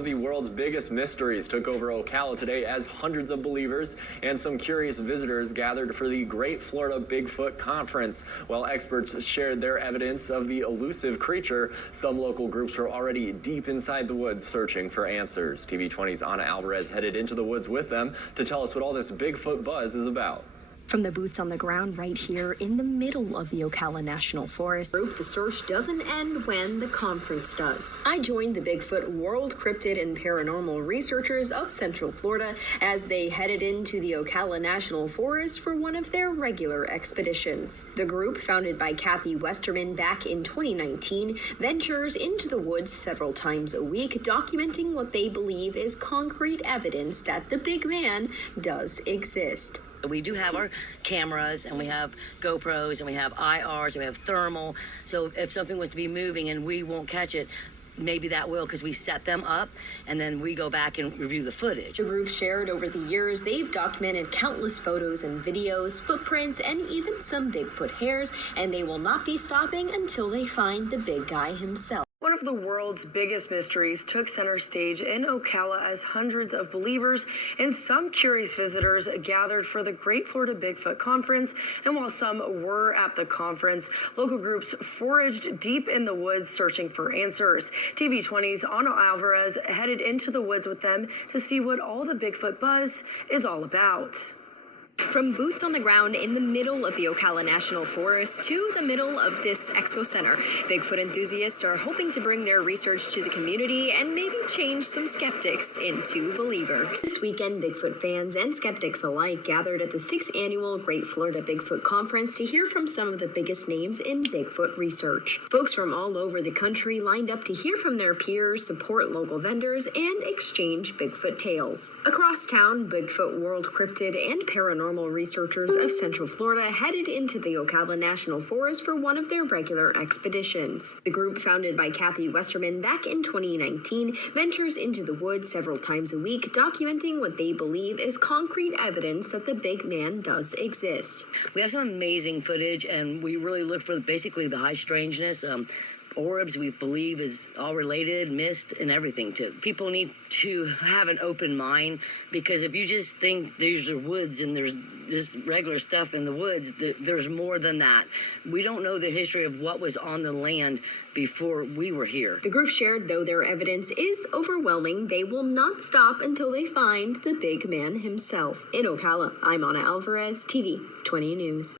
The world's biggest mysteries took over Ocala today as hundreds of believers and some curious visitors gathered for the Great Florida Bigfoot Conference. While experts shared their evidence of the elusive creature, some local groups were already deep inside the woods searching for answers. TV 20's Ana Alvarez headed into the woods with them to tell us what all this Bigfoot buzz is about. From the boots on the ground right here in the middle of the Ocala National Forest, the search doesn't end when the conference does. I joined the Bigfoot World Cryptid and Paranormal researchers of Central Florida as they headed into the Ocala National Forest for one of their regular expeditions. The group, founded by Kathy Westerman back in 2019, ventures into the woods several times a week, documenting what they believe is concrete evidence that the big man does exist. We do have our cameras, and we have GoPros, and we have IRs, and we have thermal. So if something was to be moving and we won't catch it, maybe that will, because we set them up and then we go back and review the footage. The group shared over the years, they've documented countless photos and videos, footprints, and even some Bigfoot hairs, and they will not be stopping until they find the big guy himself. One of the world's biggest mysteries took center stage in Ocala as hundreds of believers and some curious visitors gathered for the Great Florida Bigfoot Conference. And while some were at the conference, local groups foraged deep in the woods searching for answers. TV 20's Ana Alvarez headed into the woods with them to see what all the Bigfoot buzz is all about. From boots on the ground in the middle of the Ocala National Forest to the middle of this expo center, Bigfoot enthusiasts are hoping to bring their research to the community and maybe change some skeptics into believers. This weekend, Bigfoot fans and skeptics alike gathered at the 6th annual Great Florida Bigfoot Conference to hear from some of the biggest names in Bigfoot research. Folks from all over the country lined up to hear from their peers, support local vendors, and exchange Bigfoot tales. Across town, Bigfoot World Cryptid and Paranormal researchers of Central Florida headed into the Ocala National Forest for one of their regular expeditions. The group, founded by Kathy Westerman back in 2019, ventures into the woods several times a week, documenting what they believe is concrete evidence that the big man does exist. We have some amazing footage, and we really look for basically the high strangeness. Orbs, we believe, is all related, mist, and everything too. People need to have an open mind, because if you just think these are woods and there's just regular stuff in the woods, there's more than that. We don't know the history of what was on the land before we were here. The group shared, though their evidence is overwhelming, they will not stop until they find the big man himself. In Ocala, I'm Ana Alvarez, TV 20 News.